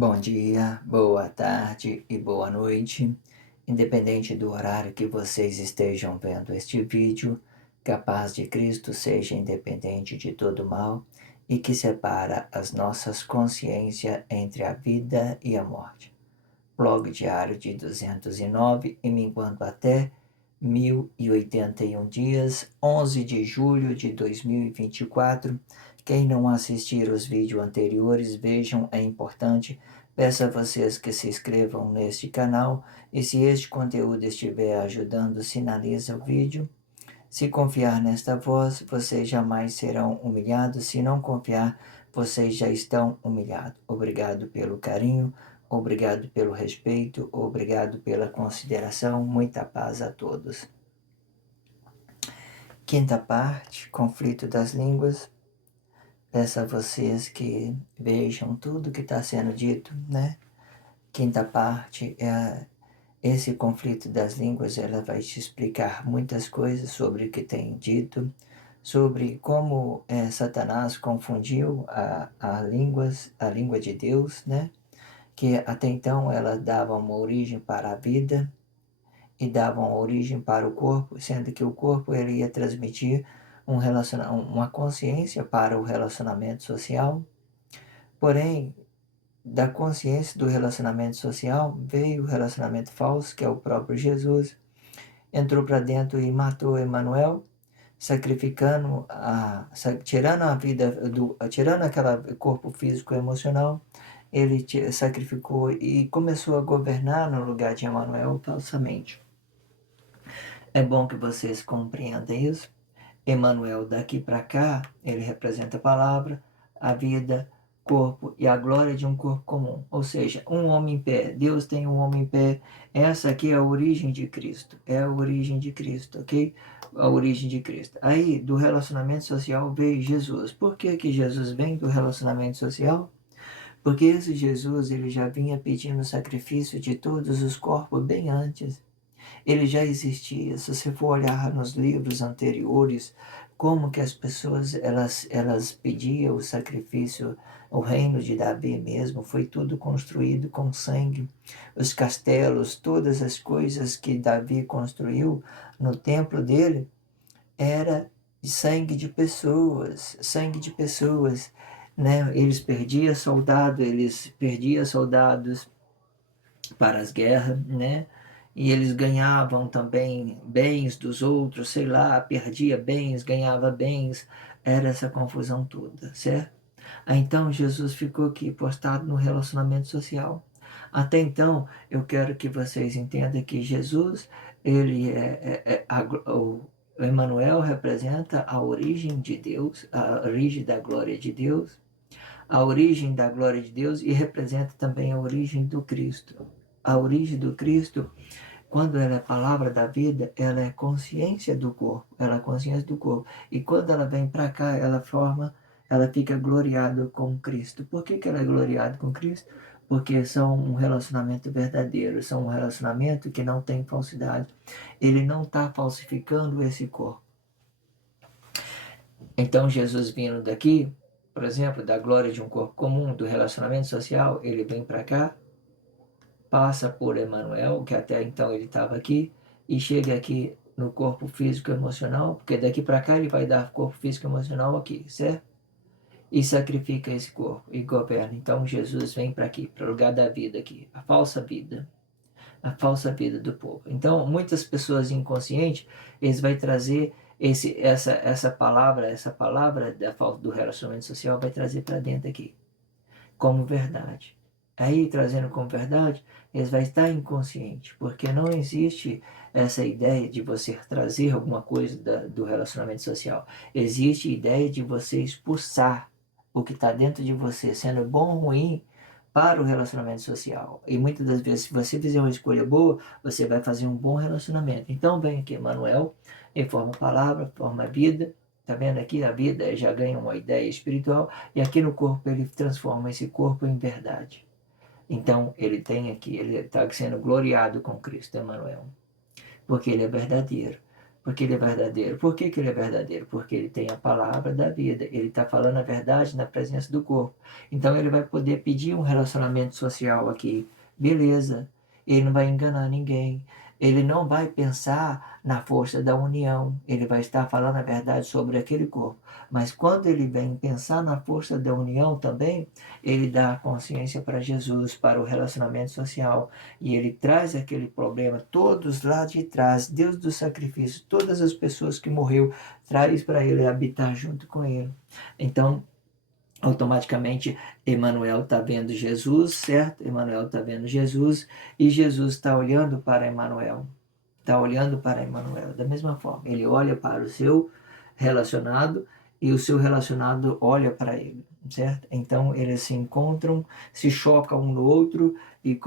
Bom dia, boa tarde e boa noite. Independente do horário que vocês estejam vendo este vídeo, que a paz de Cristo seja independente de todo mal e que separa as nossas consciências entre a vida e a morte. Blog diário de 209 e minguando até 1081 dias, 11 de julho de 2024. Quem não assistir os vídeos anteriores, vejam, é importante. Peço a vocês que se inscrevam neste canal e se este conteúdo estiver ajudando, sinaliza o vídeo. Se confiar nesta voz, vocês jamais serão humilhados. Se não confiar, vocês já estão humilhados. Obrigado pelo carinho, obrigado pelo respeito, obrigado pela consideração. Muita paz a todos. Quinta parte, conflito das línguas. Peço a vocês que vejam tudo que está sendo dito, né? Quinta parte esse conflito das línguas, ela vai te explicar muitas coisas sobre o que tem dito, sobre como Satanás confundiu a língua de Deus, né? Que até então ela dava uma origem para a vida e dava uma origem para o corpo, sendo que o corpo ele ia transmitir uma consciência para o relacionamento social. Porém, da consciência do relacionamento social veio o relacionamento falso, que é o próprio Jesus. Entrou para dentro e matou Emanuel, sacrificando, tirando a vida, tirando aquele corpo físico e emocional. Ele sacrificou e começou a governar no lugar de Emanuel falsamente. É bom que vocês compreendam isso. Emanuel, daqui para cá, ele representa a palavra, a vida, corpo e a glória de um corpo comum. Ou seja, um homem em pé. Deus tem um homem em pé. Essa aqui é a origem de Cristo. É a origem de Cristo, ok? A origem de Cristo. Aí, do relacionamento social veio Jesus. Por que que Jesus vem do relacionamento social? Porque esse Jesus, ele já vinha pedindo sacrifício de todos os corpos bem antes. Ele já existia. Se você for olhar nos livros anteriores, como que as pessoas elas pediam o sacrifício, o reino de Davi mesmo, foi tudo construído com sangue. Os castelos, todas as coisas que Davi construiu no templo dele, era de sangue de pessoas, né? Eles perdiam soldados para as guerras, né? E eles ganhavam também bens dos outros, sei lá, perdia bens, ganhava bens, era essa confusão toda, certo? Então Jesus ficou aqui postado no relacionamento social. Até então, eu quero que vocês entendam que Jesus, ele o Emmanuel representa a origem de Deus, a origem da glória de Deus, a origem da glória de Deus e representa também a origem do Cristo. A origem do Cristo, quando ela é palavra da vida, ela é consciência do corpo, ela é consciência do corpo. E quando ela vem para cá, ela fica gloriada com Cristo. Por que ela é gloriada com Cristo? Porque são um relacionamento verdadeiro, são um relacionamento que não tem falsidade. Ele não está falsificando esse corpo. Então Jesus vindo daqui, por exemplo, da glória de um corpo comum, do relacionamento social, ele vem para cá, passa por Emanuel, que até então ele estava aqui, e chega aqui no corpo físico e emocional, porque daqui para cá ele vai dar corpo físico e emocional aqui, certo? E sacrifica esse corpo e governa. Então Jesus vem para aqui, para o lugar da vida aqui, a falsa vida do povo. Então muitas pessoas inconscientes, eles vão trazer essa palavra do relacionamento social, vai trazer para dentro aqui, como verdade. Aí, trazendo como verdade, eles vão estar inconsciente, porque não existe essa ideia de você trazer alguma coisa do relacionamento social. Existe a ideia de você expulsar o que está dentro de você, sendo bom ou ruim, para o relacionamento social. E muitas das vezes, se você fizer uma escolha boa, você vai fazer um bom relacionamento. Então, vem aqui Emmanuel, em forma palavra, forma vida. Tá vendo aqui? A vida já ganha uma ideia espiritual, e aqui no corpo ele transforma esse corpo em verdade. Então, ele está sendo gloriado com Cristo, Emmanuel, porque ele é verdadeiro. Porque ele é verdadeiro. Por que que ele é verdadeiro? Porque ele tem a palavra da vida. Ele está falando a verdade na presença do corpo. Então ele vai poder pedir um relacionamento social aqui. Beleza. Ele não vai enganar ninguém. Ele não vai pensar na força da união. Ele vai estar falando a verdade sobre aquele corpo. Mas quando ele vem pensar na força da união também, ele dá a consciência para Jesus, para o relacionamento social. E ele traz aquele problema, todos lá de trás, Deus do sacrifício, todas as pessoas que morreu, traz para ele habitar junto com ele. Então, automaticamente, Emmanuel está vendo Jesus, certo? Emmanuel está vendo Jesus e Jesus está olhando para Emmanuel. Está olhando para Emmanuel da mesma forma. Ele olha para o seu relacionado e o seu relacionado olha para ele, certo? Então eles se encontram, se chocam um no outro e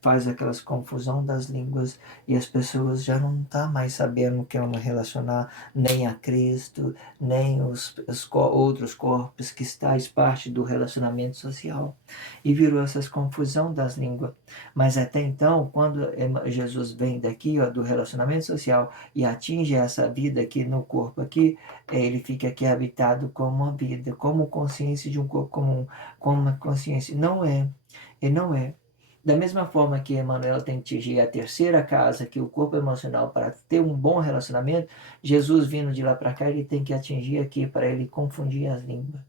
faz aquelas confusão das línguas e as pessoas já não estão mais sabendo o que é um relacionar nem a Cristo, nem os outros corpos que faz parte do relacionamento social. E virou essas confusão das línguas. Mas até então, quando Jesus vem daqui, ó, do relacionamento social e atinge essa vida aqui no corpo aqui, ele fica aqui habitado como uma vida, como consciência de um corpo comum, como uma consciência. Não é, ele não é. Da mesma forma que Emmanuel tem que atingir a terceira casa, que é o corpo emocional, para ter um bom relacionamento, Jesus vindo de lá para cá, ele tem que atingir aqui para ele confundir as línguas.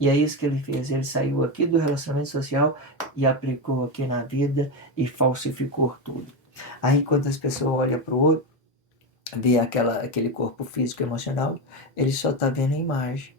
E é isso que ele fez. Ele saiu aqui do relacionamento social e aplicou aqui na vida e falsificou tudo. Aí quando as pessoas olham para o outro, vê aquele corpo físico e emocional, ele só está vendo a imagem.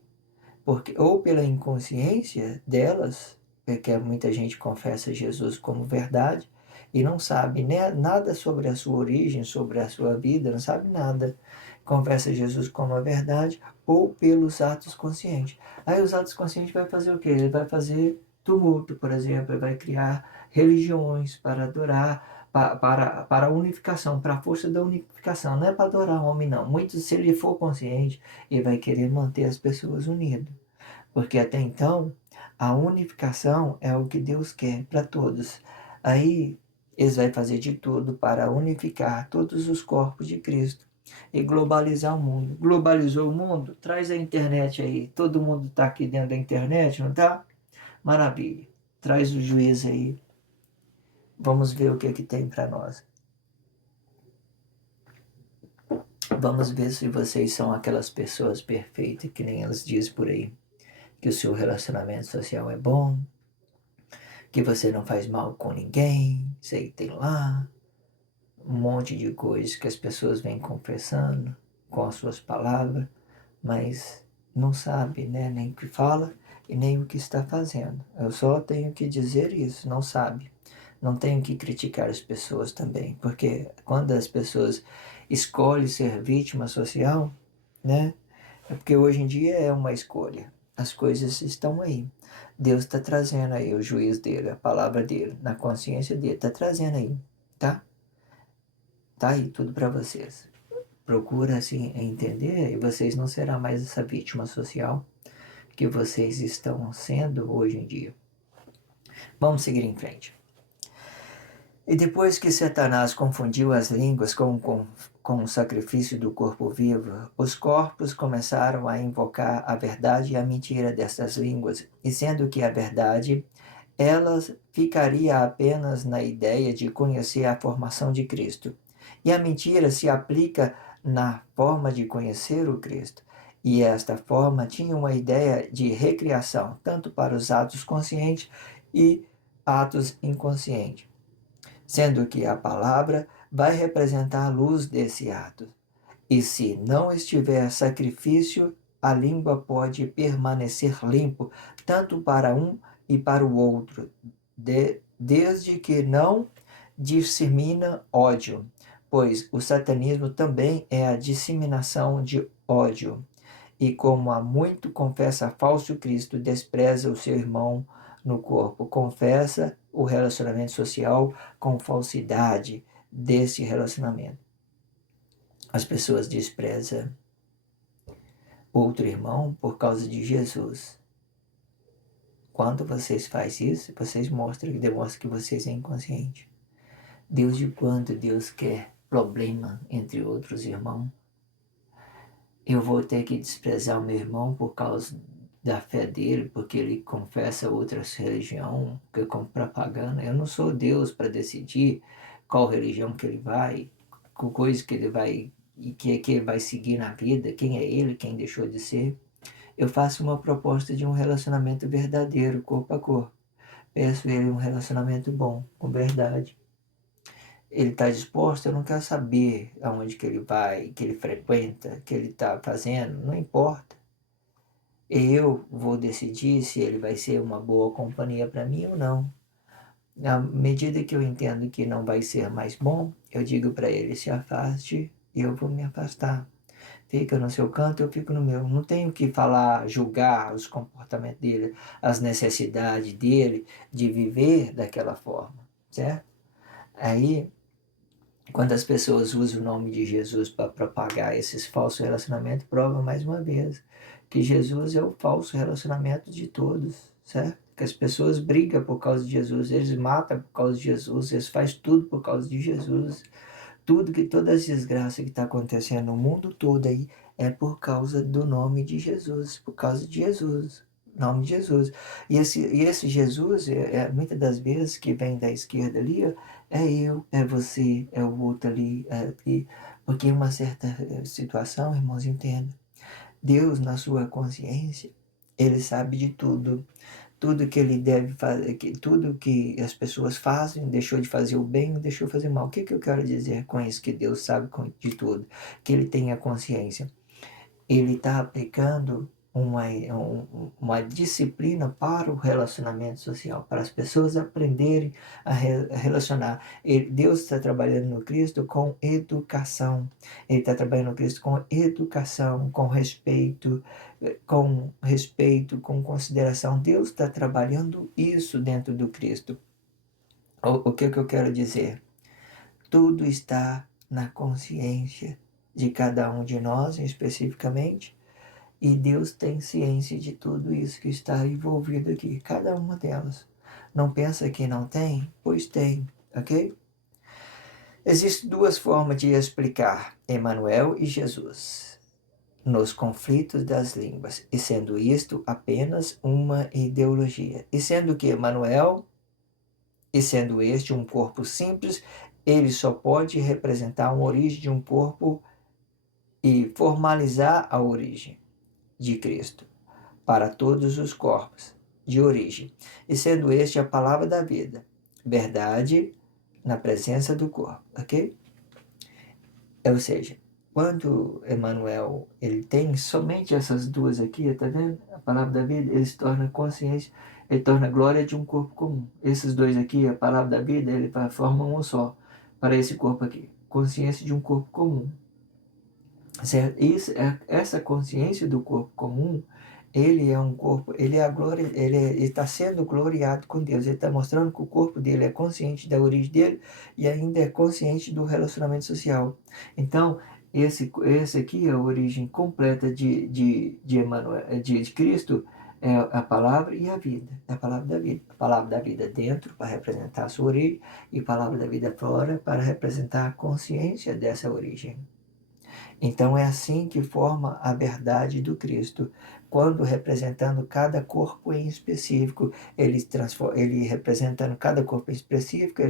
Porque, ou pela inconsciência delas, porque muita gente confessa Jesus como verdade e não sabe nada sobre a sua origem, sobre a sua vida, não sabe nada. Confessa Jesus como a verdade ou pelos atos conscientes. Aí os atos conscientes vai fazer o quê? Ele vai fazer tumulto, por exemplo, ele vai criar religiões para adorar, para a unificação, para a força da unificação. Não é para adorar homem, não. Muito, se ele for consciente, ele vai querer manter as pessoas unidas. Porque até então, a unificação é o que Deus quer para todos. Aí, eles vão fazer de tudo para unificar todos os corpos de Cristo e globalizar o mundo. Globalizou o mundo? Traz a internet aí. Todo mundo está aqui dentro da internet, não está? Maravilha. Traz o juiz aí. Vamos ver o que, que tem para nós. Vamos ver se vocês são aquelas pessoas perfeitas que nem elas dizem por aí. Que o seu relacionamento social é bom, que você não faz mal com ninguém, sei que tem lá um monte de coisas que as pessoas vêm confessando com as suas palavras, mas não sabe, né, nem o que fala e nem o que está fazendo. Eu só tenho que dizer isso, não sabe. Não tenho que criticar as pessoas também, porque quando as pessoas escolhem ser vítima social, né, é porque hoje em dia é uma escolha. As coisas estão aí. Deus está trazendo aí o juiz dele, a palavra dele, na consciência dele. Está trazendo aí, tá? Tá aí tudo para vocês. Procura assim entender e vocês não serão mais essa vítima social que vocês estão sendo hoje em dia. Vamos seguir em frente. E depois que Satanás confundiu as línguas com o sacrifício do corpo vivo, os corpos começaram a invocar a verdade e a mentira dessas línguas, e sendo que a verdade, ela ficaria apenas na ideia de conhecer a formação de Cristo, e a mentira se aplica na forma de conhecer o Cristo. E esta forma tinha uma ideia de recriação, tanto para os atos conscientes e atos inconscientes, sendo que a palavra vai representar a luz desse ato. E se não estiver sacrifício, a língua pode permanecer limpo, tanto para um e para o outro, desde que não dissemina ódio, pois o satanismo também é a disseminação de ódio. E como há muito confessa falso Cristo, despreza o seu irmão no corpo, confessa o relacionamento social com falsidade desse relacionamento. As pessoas desprezam outro irmão por causa de Jesus. Quando vocês fazem isso, vocês demonstram que vocês são inconscientes. Deus, de quando Deus quer problema entre outros irmãos, eu vou ter que desprezar o meu irmão por causa da fé dele, porque ele confessa outras religiões, que com propaganda. Eu não sou Deus para decidir qual religião que ele vai, qual coisa que ele vai e que ele vai seguir na vida, quem é ele, quem deixou de ser. Eu faço uma proposta de um relacionamento verdadeiro, corpo a corpo. Peço a ele um relacionamento bom, com verdade. Ele está disposto, eu não quero saber aonde que ele vai, que ele frequenta, que ele está fazendo, não importa. Eu vou decidir se ele vai ser uma boa companhia para mim ou não. Na medida que eu entendo que não vai ser mais bom, eu digo para ele: se afaste e eu vou me afastar. Fica no seu canto, eu fico no meu. Não tenho que falar, julgar os comportamentos dele, as necessidades dele de viver daquela forma, certo? Aí, quando as pessoas usam o nome de Jesus para propagar esses falsos relacionamentos, prova mais uma vez que Jesus é o falso relacionamento de todos, certo? Que as pessoas brigam por causa de Jesus, eles matam por causa de Jesus, eles fazem tudo por causa de Jesus. Todas as desgraças que está acontecendo no mundo todo aí é por causa do nome de Jesus, por causa de Jesus, nome de Jesus. E esse Jesus, muitas das vezes que vem da esquerda ali, ó, é eu, é você, é o outro ali, porque em uma certa situação, irmãos, entenda, Deus na sua consciência, ele sabe de tudo, tudo que ele deve fazer, tudo que as pessoas fazem, deixou de fazer o bem, deixou de fazer o mal. O que, que eu quero dizer com isso? Que Deus sabe de tudo, que ele tem a consciência. Ele está aplicando uma disciplina para o relacionamento social, para as pessoas aprenderem a relacionar. Deus está trabalhando no Cristo com educação. Ele está trabalhando no Cristo com educação, com consideração. Deus está trabalhando isso dentro do Cristo. O que eu quero dizer? Tudo está na consciência de cada um de nós, especificamente, e Deus tem ciência de tudo isso que está envolvido aqui, cada uma delas. Não pensa que não tem? Pois tem, ok? Existem duas formas de explicar Emmanuel e Jesus nos conflitos das línguas, e sendo isto apenas uma ideologia. E sendo que Emmanuel, e sendo este um corpo simples, ele só pode representar uma origem de um corpo e formalizar a origem de Cristo para todos os corpos de origem, e sendo este a palavra da vida, verdade na presença do corpo, ok? Ou seja, quando Emmanuel ele tem somente essas duas aqui, tá vendo? A palavra da vida, ele se torna consciência, ele torna glória de um corpo comum. Esses dois aqui, a palavra da vida, ele formam um só para esse corpo aqui, consciência de um corpo comum. Certo? Essa consciência do corpo comum, ele é um corpo, ele é a glória, ele está sendo gloriado com Deus. Ele está mostrando que o corpo dele é consciente da origem dele e ainda é consciente do relacionamento social. Então, esse aqui é a origem completa de Emmanuel, de Cristo, é a palavra e a vida, é a palavra da vida. A palavra da vida dentro para representar a sua origem e a palavra da vida fora para representar a consciência dessa origem. Então é assim que forma a verdade do Cristo. Quando representando cada corpo em específico, ele representando cada corpo em específico,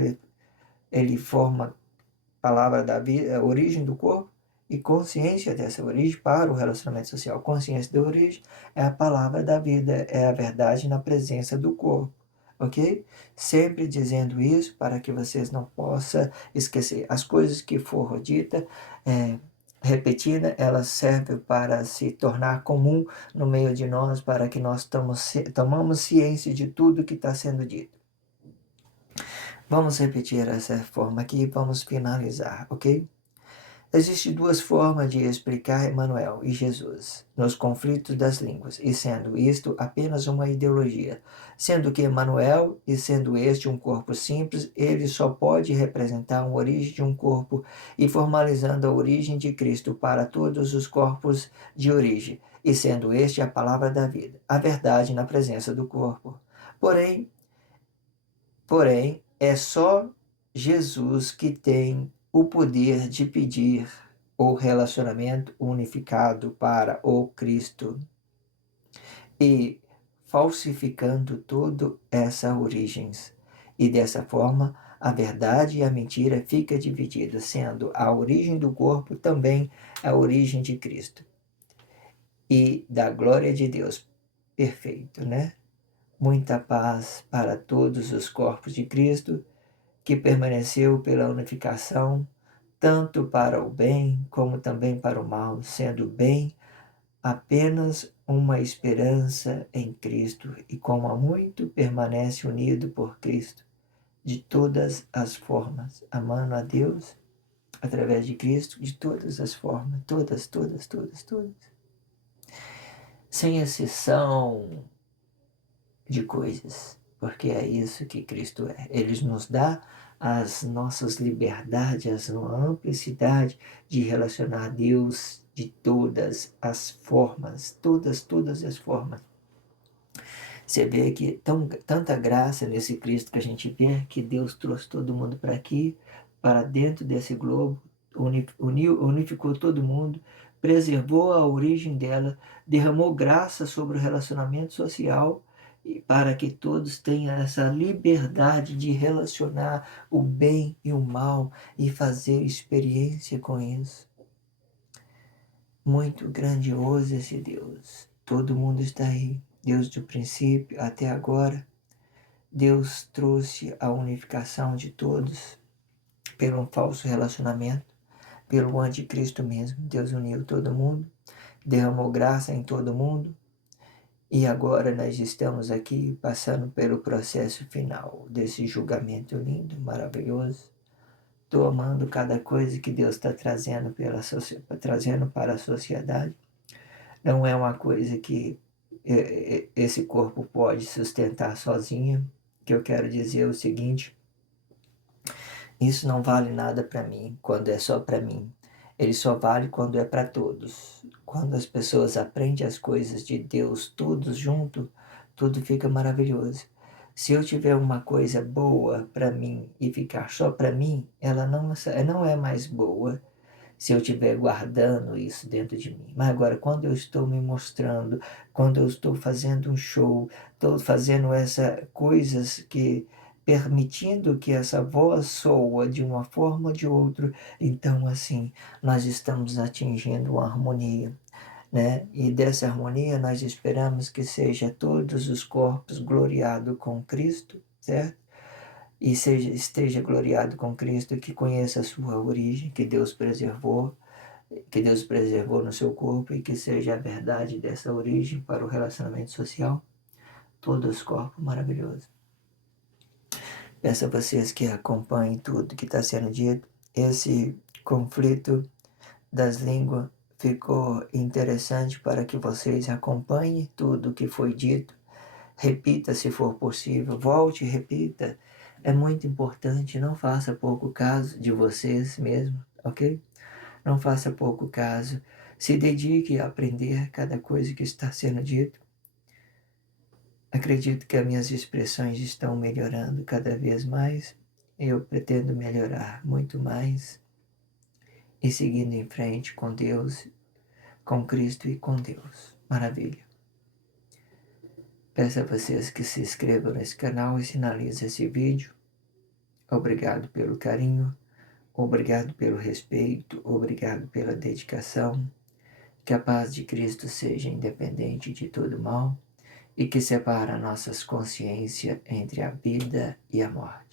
ele forma a palavra da vida, a origem do corpo e consciência dessa origem para o relacionamento social. Consciência da origem é a palavra da vida, é a verdade na presença do corpo. Ok? Sempre dizendo isso para que vocês não possam esquecer. As coisas que foram ditas, repetida, ela serve para se tornar comum no meio de nós, para que nós tomamos ciência de tudo que está sendo dito. Vamos repetir essa forma aqui e vamos finalizar, ok? Existem duas formas de explicar Emmanuel e Jesus nos conflitos das línguas, e sendo isto apenas uma ideologia. Sendo que Emmanuel, e sendo este um corpo simples, ele só pode representar uma origem de um corpo, e formalizando a origem de Cristo para todos os corpos de origem, e sendo este a palavra da vida, a verdade na presença do corpo. Porém, é só Jesus que tem o poder de pedir o relacionamento unificado para o Cristo e falsificando todas essas origens. E dessa forma, a verdade e a mentira ficam divididas, sendo a origem do corpo também a origem de Cristo e da glória de Deus. Perfeito, né? Muita paz para todos os corpos de Cristo, que permaneceu pela unificação, tanto para o bem como também para o mal, sendo o bem apenas uma esperança em Cristo, e como há muito permanece unido por Cristo, de todas as formas, amando a Deus através de Cristo, de todas as formas, todas, todas, todas, todas, sem exceção de coisas, porque é isso que Cristo é. Ele nos dá as nossas liberdades, a amplicidade de relacionar a Deus de todas as formas, todas, todas as formas. Você vê que tanta graça nesse Cristo que a gente vê, que Deus trouxe todo mundo para aqui, para dentro desse globo, unificou todo mundo, preservou a origem dela, derramou graça sobre o relacionamento social, e para que todos tenham essa liberdade de relacionar o bem e o mal e fazer experiência com isso. Muito grandioso esse Deus. Todo mundo está aí. Deus do princípio até agora. Deus trouxe a unificação de todos pelo um falso relacionamento, pelo anticristo mesmo. Deus uniu todo mundo, derramou graça em todo mundo. E agora nós estamos aqui passando pelo processo final desse julgamento lindo, maravilhoso. Estou amando cada coisa que Deus está trazendo para a sociedade. Não é uma coisa que esse corpo pode sustentar sozinho. Que eu quero dizer é o seguinte: isso não vale nada para mim quando é só para mim. Ele só vale quando é para todos. Quando as pessoas aprendem as coisas de Deus todos juntos, tudo fica maravilhoso. Se eu tiver uma coisa boa para mim e ficar só para mim, ela não é mais boa se eu estiver guardando isso dentro de mim. Mas agora, quando eu estou me mostrando, quando eu estou fazendo um show, estou fazendo essas coisas que permitindo que essa voz soa de uma forma ou de outra, então assim, nós estamos atingindo uma harmonia, né? E dessa harmonia nós esperamos que seja todos os corpos gloriados com Cristo, certo? E esteja gloriado com Cristo, que conheça a sua origem, que Deus preservou no seu corpo e que seja a verdade dessa origem para o relacionamento social. Todos os corpos maravilhosos. Peço a vocês que acompanhem tudo que está sendo dito. Esse conflito das línguas ficou interessante para que vocês acompanhem tudo que foi dito. Repita se for possível, volte e repita. É muito importante, não faça pouco caso de vocês mesmos, ok? Não faça pouco caso. Se dedique a aprender cada coisa que está sendo dito. Acredito que as minhas expressões estão melhorando cada vez mais. Eu pretendo melhorar muito mais e seguindo em frente com Deus, com Cristo e com Deus. Maravilha. Peço a vocês que se inscrevam nesse canal e sinalizem esse vídeo. Obrigado pelo carinho, obrigado pelo respeito, obrigado pela dedicação. Que a paz de Cristo seja independente de todo mal e que separa nossas consciências entre a vida e a morte.